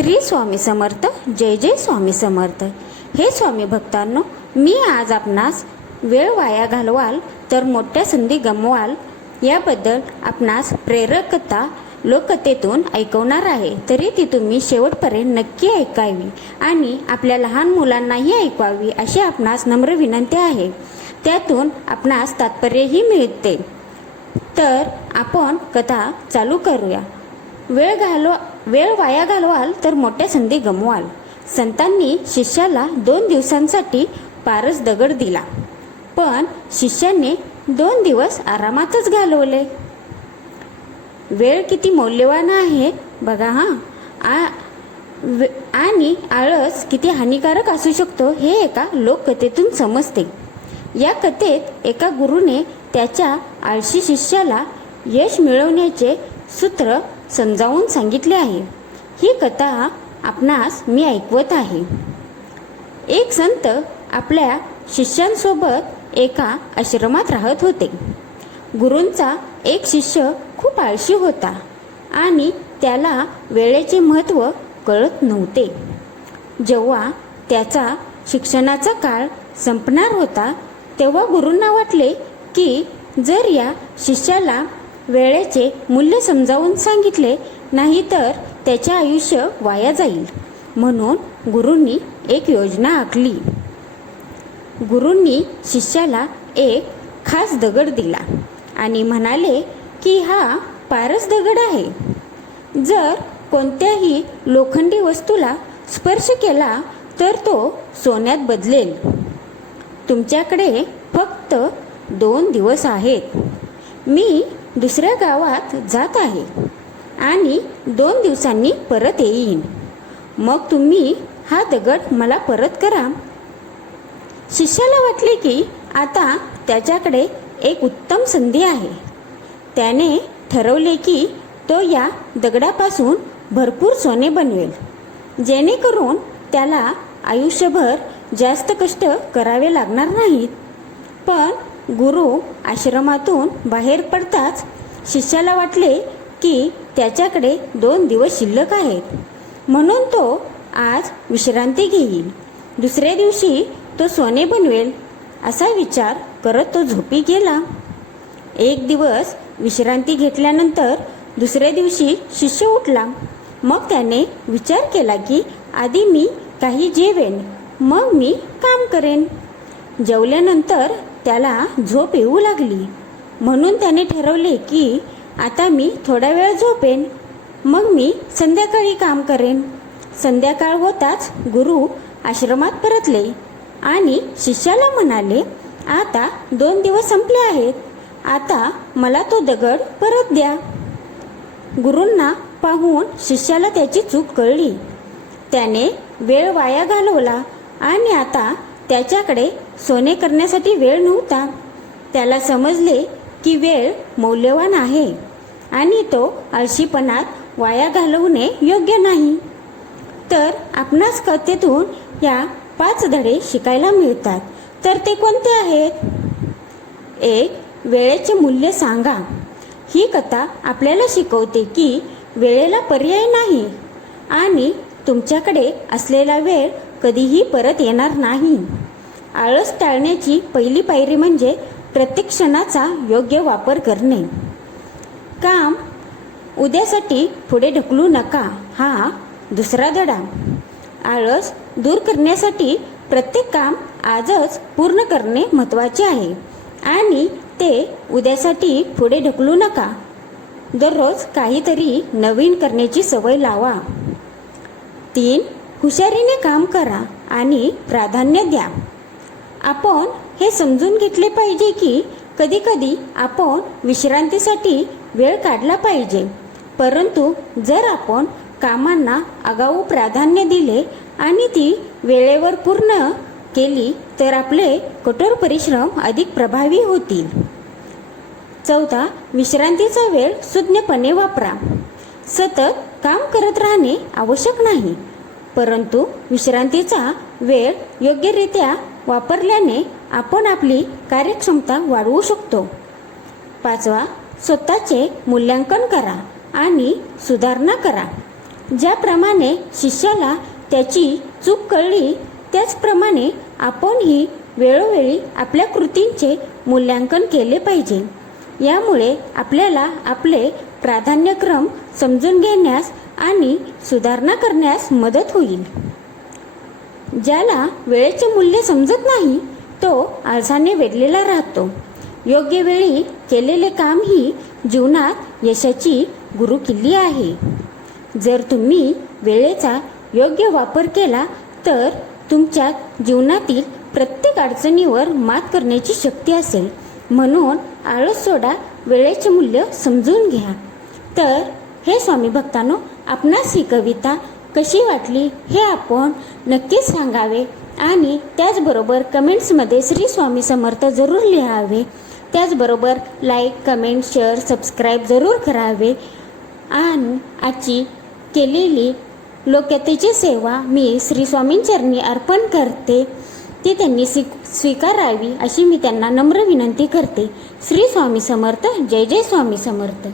श्री स्वामी समर्थ जय जय स्वामी समर्थ. हे स्वामी भक्तांनो मी आज आपणास वेळ वाया घालवाल तर मोठ्या संधी गमवाल याबद्दल आपणास प्रेरक कथा लोककथेतून ऐकवणार आहे. तरी ती तुम्ही शेवटपर्यंत नक्की ऐकावी आणि आपल्या लहान मुलांनाही ऐकवावी अशी आपणास नम्र विनंती आहे. त्यातून आपणास तात्पर्यही मिळते. तर आपण कथा चालू करूया. वेळ घालवा वेळ वाया घालवाल तर मोठ्या संधी गमवाल. संतांनी शिष्याला दोन दिवसांसाठी पारस दगड दिला. पण शिष्याने दोन दिवस आरामातच घालवले. वेळ किती मौल्यवान आहे बघा हां. आ आणि आळस किती हानिकारक असू शकतो हे एका लोककथेतून समजते. या कथेत एका गुरुने त्याच्या आळशी शिष्याला यश मिळवण्याचे सूत्र समजावून सांगितले आहे. ही कथा आपणास मी ऐकवत आहे. एक संत आपल्या शिष्यांसोबत एका आश्रमात राहत होते. गुरूंचा एक शिष्य खूप आळशी होता आणि त्याला वेळेचे महत्त्व कळत नव्हते. जेव्हा त्याचा शिक्षणाचा काळ संपणार होता तेव्हा गुरूंना वाटले की जर या शिष्याला वेळेचे मूल्य समजावून सांगितले नाही तर त्याचे आयुष्य वाया जाईल. म्हणून गुरूंनी एक योजना आखली. गुरूंनी शिष्याला एक खास दगड दिला आणि म्हणाले की हा पारस दगड आहे. जर कोणत्याही लोखंडी वस्तूला स्पर्श केला तर तो सोन्यात बदलेल. तुमच्याकडे फक्त दोन दिवस आहेत. मी दुसऱ्या गावात जात आहे आणि दोन दिवसांनी परत येईन. मग तुम्ही हा दगड मला परत करा. शिष्याला वाटले की आता त्याच्याकडे एक उत्तम संधी आहे. त्याने ठरवले की तो या दगडापासून भरपूर सोने बनवेल जेणेकरून त्याला आयुष्यभर जास्त कष्ट करावे लागणार नाहीत. पण गुरु आश्रमातून बाहेर पडताच शिष्याला वाटले की त्याच्याकडे दोन दिवस शिल्लक आहेत म्हणून तो आज विश्रांती घेईल. दुसऱ्या दिवशी तो सोने बनवेल असा विचार करत तो झोपी गेला. एक दिवस विश्रांती घेतल्यानंतर दुसऱ्या दिवशी शिष्य उठला. मग त्याने विचार केला की आधी मी काही जेवेन मग मी काम करेन. जेवल्यानंतर त्याला झोप येऊ लागली. म्हणून त्याने ठरवले की आता मी थोडा वेळ झोपेन. मग मी संध्याकाळी काम करेन. संध्याकाळ होताच गुरु आश्रमात परतले आणि शिष्याला म्हणाले आता दोन दिवस संपले आहेत. आता मला तो दगड परत द्या. गुरूंना पाहून शिष्याला त्याची चूक कळली. त्याने वेळ वाया घालवला आणि आता त्याच्याकडे सोने करण्यासाठी वेळ नव्हता. त्याला समजले की वेळ मौल्यवान आहे आणि तो आळशीपणात वाया घालवणे योग्य नाही. तर आपणास कथेतून या पाच धडे शिकायला मिळतात. तर ते कोणते आहेत? एक वेळेचे मूल्य सांगा. ही कथा आपल्याला शिकवते की वेळेला पर्याय नाही आणि तुमच्याकडे असलेला वेळ कधीही परत येणार नाही. आळस टाळण्याची पहिली पायरी म्हणजे प्रत्येक क्षणाचा योग्य वापर करणे. काम उद्यासाठी पुढे ढकलू नका हा दुसरा धडा. आळस दूर करण्यासाठी प्रत्येक काम आजच पूर्ण करणे महत्त्वाचे आहे आणि ते उद्यासाठी पुढे ढकलू नका. दररोज काहीतरी नवीन करण्याची सवय लावा. तीन हुशारीने काम करा आणि प्राधान्य द्या. आपण हे समजून घेतले पाहिजे की कधीकधी आपण विश्रांतीसाठी वेळ काढला पाहिजे. परंतु जर आपण कामांना आगाऊ प्राधान्य दिले आणि ती वेळेवर पूर्ण केली तर आपले कठोर परिश्रम अधिक प्रभावी होतील. चौथा विश्रांतीचा वेळ सुज्ञपणे वापरा. सतत काम करत राहणे आवश्यक नाही परंतु विश्रांतीचा वेळ योग्यरित्या वापरल्याने आपण आपली कार्यक्षमता वाढवू शकतो. पाचवा स्वतःचे मूल्यांकन करा आणि सुधारणा करा. ज्याप्रमाणे शिष्याला त्याची चूक कळली त्याचप्रमाणे आपणही वेळोवेळी आपल्या कृतींचे मूल्यांकन केले पाहिजे. यामुळे आपल्याला आपले प्राधान्यक्रम समजून घेण्यास आणि सुधारणा करण्यास मदत होईल. ज्याला वेळेचे मूल्य समजत नाही तो आळसाने वेढलेला राहतो. योग्य वेळी केलेले काम ही जीवनात यशाची गुरुकिल्ली आहे. जर तुम्ही वेळेचा योग्य वापर केला तर तुमच्या जीवनातील प्रत्येक अडचणीवर मात करण्याची शक्ती असेल. म्हणून आळस सोडा वेळेचे मूल्य समजून घ्या. तर हे स्वामी भक्तांनो आपणास ही कविता कशी वाटली हे आपण नक्कीच सांगावे आणि त्याचबरोबर कमेंट्समध्ये श्री स्वामी समर्थ जरूर लिहावे. त्याचबरोबर लाईक कमेंट शेअर सबस्क्राईब जरूर करावे. आणि आजची केलेली लोकतेची सेवा मी श्री स्वामींचरणी अर्पण करते. ती त्यांनी स्वी स्वीकारावी अशी मी त्यांना नम्र विनंती करते. श्री स्वामी समर्थ जय जय स्वामी समर्थ.